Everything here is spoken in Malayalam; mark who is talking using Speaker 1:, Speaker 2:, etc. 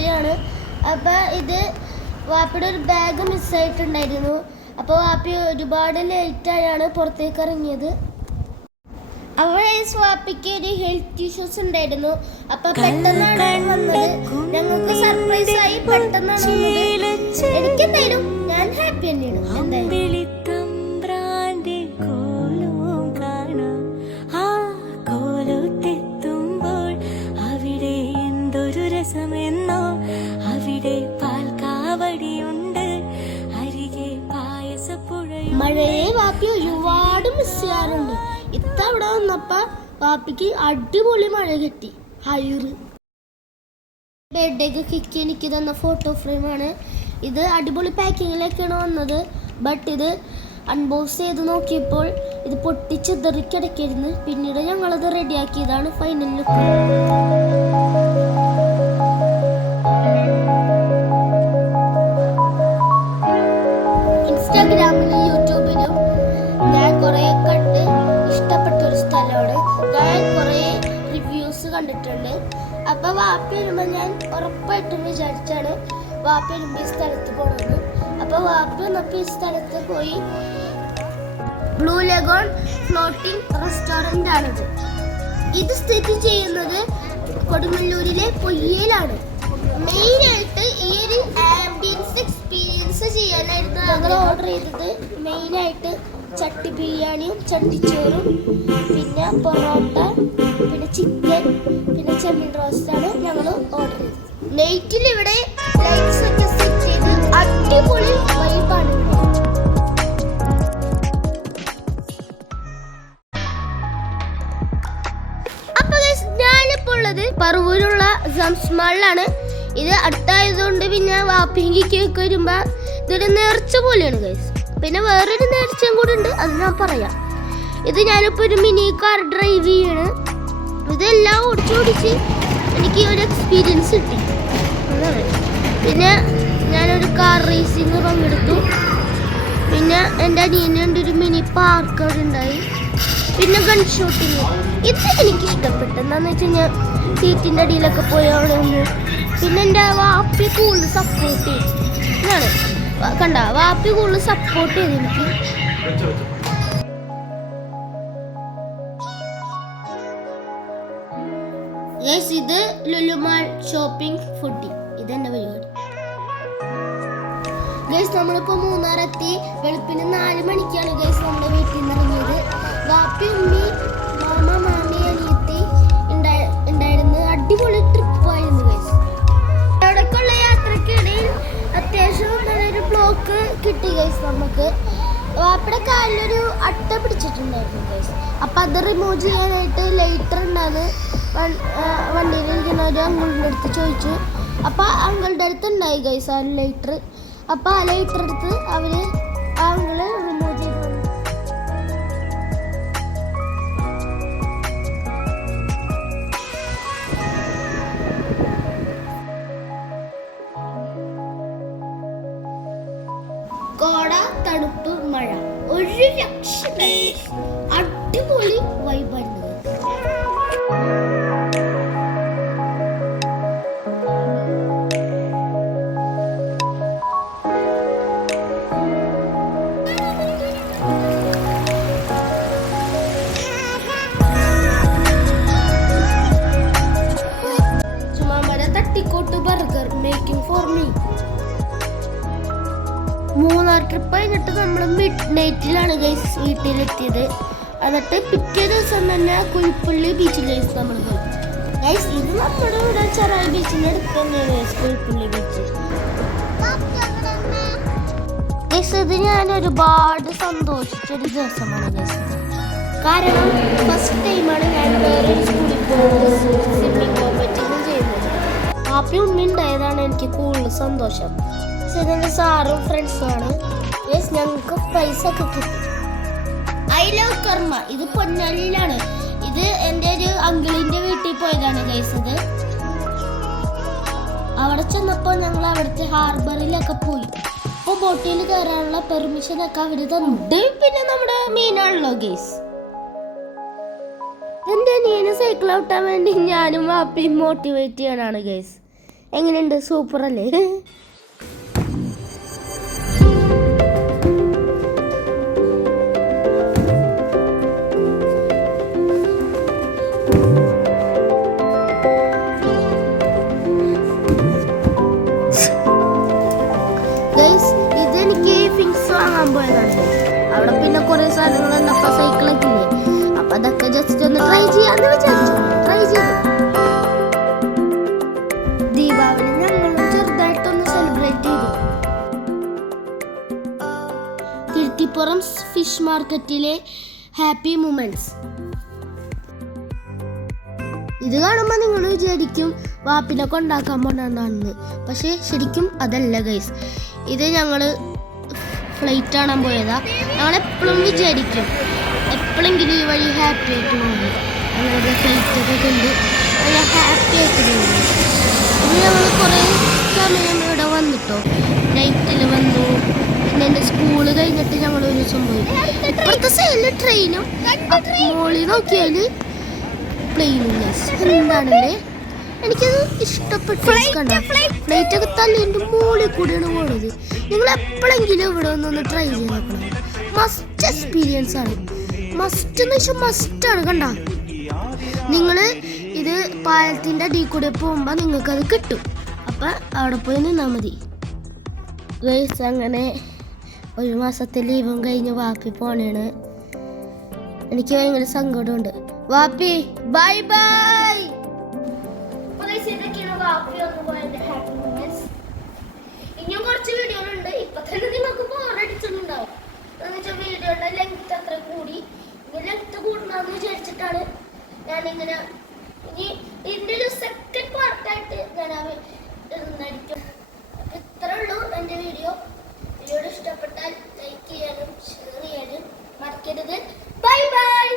Speaker 1: ഇത് അപ്പോൾ അപ്പൊ ഇത് വാപ്പിയുടെ ഒരു ബാഗ് മിസ്സായിട്ടുണ്ടായിരുന്നു അപ്പോൾ വാപ്പി ഒരുപാട് ലേറ്റായാണ് പുറത്തേക്ക് ഇറങ്ങിയത്. അവിടെ സ്വാപ്പിക്ക് ഒരു ഹെൽത്ത് ഇഷ്യൂസ് ഉണ്ടായിരുന്നു. അപ്പൊ പെട്ടെന്നാണ് വന്നത്. ഞങ്ങൾക്ക് സർപ്രൈസ് ആയി പെട്ടെന്നാണ് വന്നത്. എനിക്കെന്തായാലും ഞാൻ ഹാപ്പി തന്നെയാണ്. എന്തായാലും.
Speaker 2: അവിടെ
Speaker 1: മഴയെ വാപ്പി ഒരുപാട് മിസ് ചെയ്യാറുണ്ട്. ഇത്തവണ വന്നപ്പോ വാപ്പിക്ക് അടിപൊളി മഴ കിട്ടി. ഹയറ് ബർത്ത്ഡേക്ക് കിക്കി എനിക്ക് തന്ന ഫോട്ടോ ഫ്രെയിമാണ് ഇത് അടിപൊളി പാക്കിങ്ങിലേക്കാണ് വന്നത്. ബട്ട് ഇത് അൺബോക്സ് ചെയ്ത് നോക്കിയപ്പോൾ ഇത് പൊട്ടിച്ചെതറി കിടക്കായിരുന്നു പിന്നീട് ഞങ്ങളത് റെഡിയാക്കിയതാണ് ഫൈനൽ ലുക്ക് കണ്ടിട്ടുണ്ട്. അപ്പോൾ വാപ്പി വരുമ്പോൾ ഞാൻ ഉറപ്പായിട്ടും വിചാരിച്ചാണ് വാപ്പി വരുമ്പോൾ ഈ സ്ഥലത്ത് പോകണമെന്ന് അപ്പോൾ വാപ്പി വന്നപ്പോൾ ഈ സ്ഥലത്ത് പോയി ബ്ലൂ ലഗോൺ ഫ്ലോട്ടിംഗ് റെസ്റ്റോറന്റ് ആണിത് ഇത് സ്ഥിതി ചെയ്യുന്നത് കൊടുങ്ങല്ലൂരിലെ പൊയ്യയിലാണ് മെയിൻ ആയിട്ട് ഈ ഒരു ആംബിയൻസ് എക്സ്പീരിയൻസ് ചെയ്യാനായിരുന്നു ഞങ്ങൾ ഓർഡർ ചെയ്തത്. മെയിൻ ആയിട്ട് ചട്ടി ബിരിയാണിയും ചട്ടിച്ചോറും പിന്നെ പൊറോട്ട പിന്നെ ചിക്കൻ ഓർഡർ നൈറ്റിൽ ഇവിടെ ലൈറ്റ്സ് ഒക്കെ സെറ്റ് അടിപൊളി വൈബാണ് ഉള്ളത് പറവൂരുള്ള സംസ്മാളിലാണ് ഇത് അടുത്തായതുകൊണ്ട് പിന്നെ വാപ്പിങ്കിക്ക് വരുമ്പോ ഇതൊരു നേർച്ച പോലെയാണ് ഗൈസ് പിന്നെ വേറൊരു നേർച്ചയും കൂടി ഉണ്ട് അത് ഞാൻ പറയാം. ഇത് ഞാനിപ്പോ ഒരു മിനി കാർ ഡ്രൈവ് ചെയ്യാണ്. ഇതെല്ലാം ഓടിച്ചോടിച്ച് ഓടിച്ച് എനിക്ക് ഒരു എക്സ്പീരിയൻസ് കിട്ടി. പിന്നെ ഞാനൊരു കാർ റേസിംഗ് പങ്കെടുത്തു. പിന്നെ എന്റെ അനിയനുണ്ട് ഒരു മിനി പാർക്ക് അവിടെ ഉണ്ടായി. പിന്നെ ഗൺ ഷൂട്ടിങ് ഇത് എനിക്ക് ഇഷ്ടപ്പെട്ടു. എന്താന്ന് വെച്ച് കഴിഞ്ഞാൽ സീറ്റിന്റെ അടിയിലൊക്കെ പോയി അവിടെ നിന്ന്. പിന്നെ എന്റെ വാപ്പി കൂടുതൽ സപ്പോർട്ട് ചെയ്തു. കണ്ട? വാപ്പി കൂടുതൽ സപ്പോർട്ട് ചെയ്തു എനിക്ക്. Guys, ഇത് ലുലുമാൾ ഷോപ്പിംഗ് ഫുഡി. ഇതെന്റെ പരിപാടി? ഗൈസ് നമ്മളിപ്പോ മൂന്നാറെത്തി വെളുപ്പിന് നാല് മണിക്കാണ് ഗൈസ് നമ്മുടെ വീട്ടിൽ വാപ്പയുടെ കാലിലൊരു അട്ട പിടിച്ചിട്ടുണ്ടായിരുന്നു ഗൈസ് അപ്പം അത് റിമൂവ് ചെയ്യാനായിട്ട് ലൈറ്റർ ഉണ്ടാകുന്ന വണ്ടിയിലിരിക്കുന്ന ഒരു അങ്കിളിന്റെ അടുത്ത് ചോദിച്ചു. അപ്പം അങ്കിളുടെ അടുത്ത് ഉണ്ടായി ഗൈസ് ആ ലൈറ്റർ അപ്പം ആ ലൈറ്റർ എടുത്ത് അവർ ആ അങ്കിൾ റിമൂവ് ചെയ്തു. കോട തണുപ്പ് മഴ. ഒരു രക്ഷ അടിപൊളി വൈബായിരുന്നു മൂന്നാർ ട്രിപ്പ് കഴിഞ്ഞിട്ട് നമ്മൾ മിഡ് നൈറ്റിലാണ് ഗൈസ് വീട്ടിലെത്തിയത്. എന്നിട്ട് പിറ്റേ ദിവസം തന്നെ കുഴിപ്പള്ളി ഗൈസ് നമ്മൾ പോയി. ഗൈസ് ഇത് നമ്മുടെ ഇവിടെ ചെറായി ബീച്ചിന്റെ അടുത്ത് തന്നെയാണ് ഗൈസ് കുഴിപ്പള്ളി ബീച്ച് ഗൈസ് ഇത് ഞാൻ ഒരുപാട് സന്തോഷിച്ചൊരു ദിവസമാണ് ഗൈസ് കാരണം ഫസ്റ്റ് ടൈമാണ് ഞാൻ വേറെ സ്കൂളിൽ പോകുന്നത് സ്വിമ്മിങ് പാപ്പി ഉമ്മി ഉണ്ടായതാണ് എനിക്ക് കൂടുതൽ സന്തോഷം. ഇതിന്റെ സാറും ഫ്രണ്ട്സുമാണ് യെസ് ഞങ്ങൾക്ക് പൈസ ഒക്കെ കിട്ടി. ഐ ലവ് കർമ്മ ഇത് പൊന്നാലിയിലാണ് ഇത് എന്റെ ഒരു അങ്കിളിന്റെ വീട്ടിൽ പോയതാണ് ഇത്. അവിടെ ചെന്നപ്പോൾ ഞങ്ങൾ അവിടുത്തെ ഹാർബറിലൊക്കെ പോയി. അപ്പോൾ ബോട്ടിൽ കയറാനുള്ള പെർമിഷൻ ഒക്കെ അവർ തന്നു. പിന്നെ നമ്മുടെ മീനാണല്ലോ ഗൈസ് എന്റെ അനിയനെ സൈക്കിൾ ഔട്ടാൻ വേണ്ടി ഞാനും ആപ്പിയും മോട്ടിവേറ്റ് ചെയ്യാനാണ് ഗൈസ് എങ്ങനെയുണ്ട്? ഗൈസ് ഇതെനിക്ക് ഫിങ്സ് വാങ്ങാൻ പോയതാണ്. അവിടെ പിന്നെ കുറെ സാധനങ്ങൾ സൈക്കിളൊക്കെ ഇല്ലേ? അപ്പൊ അതൊക്കെ ജസ്റ്റ് ഒന്ന് ട്രൈ ചെയ്യാന്ന് വിചാരിച്ചു. ട്രൈ ചെയ്തു. ദീപാവലി ഞങ്ങളും ചെറുതായിട്ടൊന്ന് സെലിബ്രേറ്റ് ചെയ്തു. തിരുത്തിപ്പുറം ഫിഷ് മാർക്കറ്റിലെ ഹാപ്പി മൂമെന്റ്സ് ഇത് കാണുമ്പോൾ നിങ്ങൾ വിചാരിക്കും വാപ്പിനെ കൊണ്ടാക്കാൻ പോണെന്നാണെന്ന് പക്ഷേ ശരിക്കും അതല്ല ഗൈസ് ഇത് ഞങ്ങൾ ഫ്ലൈറ്റ് കാണാൻ പോയതാ. ഞങ്ങൾ എപ്പോഴും വിചാരിക്കും എപ്പോഴെങ്കിലും ഈ വഴി ഹാപ്പി ആയിട്ട് പോകും ഞങ്ങളുടെ ഫ്ലൈറ്റ് ഒക്കെ കണ്ട് ഹാപ്പി ആയിട്ട് പോകും ഇത് ഞങ്ങൾ കുറേ സമയം വന്നിട്ടോ നൈറ്റിൽ വന്നു. പിന്നെ എന്റെ സ്കൂൾ കഴിഞ്ഞിട്ട് ഞങ്ങൾ ഒരു ദിവസം പോയി. ഇപ്പോഴത്തെ സൈഡിൽ ട്രെയിനും മോളിൽ നോക്കിയാൽ പ്ലെയിനും എന്താണല്ലേ? എനിക്കത് ഇഷ്ടപ്പെട്ടു. ഫ്ലൈറ്റ് ഒക്കെ തല്ലിന്റെ മുകളിൽ കൂടിയാണ് പോണത്. നിങ്ങൾ എപ്പോഴെങ്കിലും ഇവിടെ ഒന്ന് ട്രൈ ചെയ്ത് നോക്കണം. മസ്റ്റ് എക്സ്പീരിയൻസ് ആണ്. മസ്റ്റ് എന്ന് വെച്ചാൽ മസ്റ്റ് ആണ് കണ്ട. നിങ്ങൾ ഇത് പാലത്തിന്റെ അടിയിൽ കൂടെ പോകുമ്പോൾ നിങ്ങൾക്കത് കിട്ടും. അപ്പം അവിടെ പോയി നിന്നാൽ മതി. ഗൈസ് അങ്ങനെ ഒരു മാസത്തെ ലീവും കഴിഞ്ഞ് വാപ്പി പോണേണ്. എനിക്ക് ഭയങ്കര സങ്കടമുണ്ട് വാപ്പി ബൈ ബൈ ഇനിയും കുറച്ച് വീഡിയോകളുണ്ട് ഇപ്പൊ തന്നെ നിങ്ങൾക്ക് ബോറടിച്ചിട്ടുണ്ടാവും എന്ന് വെച്ചാൽ വീഡിയോയുടെ ലെങ്ത് അത്ര കൂടി. ലെങ്ത് കൂടണമെന്ന് വിചാരിച്ചിട്ടാണ് ഞാനിങ്ങനെ ഇനി ഇതിന്റെ ഒരു സെക്കൻഡ് പാർട്ടായിട്ട് ഞാൻ ആ ഇത്രയുള്ളൂ എന്റെ വീഡിയോ. വീഡിയോ ഇഷ്ടപ്പെട്ടാൽ ലൈക്ക് ചെയ്യാനും ഷെയർ ചെയ്യാനും മറക്കരുത്. Bye bye